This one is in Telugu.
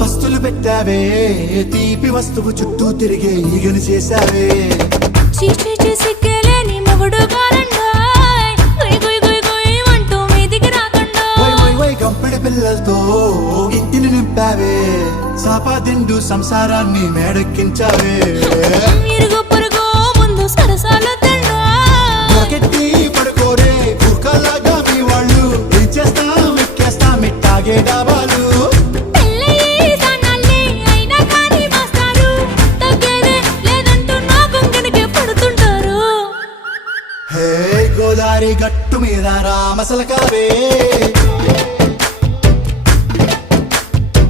పస్తులు పెట్టావే తీపి వస్తువు చుట్టూ తిరిగే ఈగను చేశావే చీచి సిగ్గలేని మొగుడు గారండాయ్ గుయ్ గుయ్ గుయ్ గుయ్ అంటూ మీదికి రాకండా వై వై వై గంపెడి పిల్లలతో ఇంటిని నింపావే సాపాదిండు సంసారాన్ని మేడెక్కించావే ఇరుగు పొరుగు ముందు సరసాలు గట్టి పడుకోరే కుక్కలాగా మీ వాళ్ళు ఏం చేస్తాం ఎక్కేస్తాం ఇట్టాగే డాబాలు హే గోదారి గట్టు మీద రామసలకావే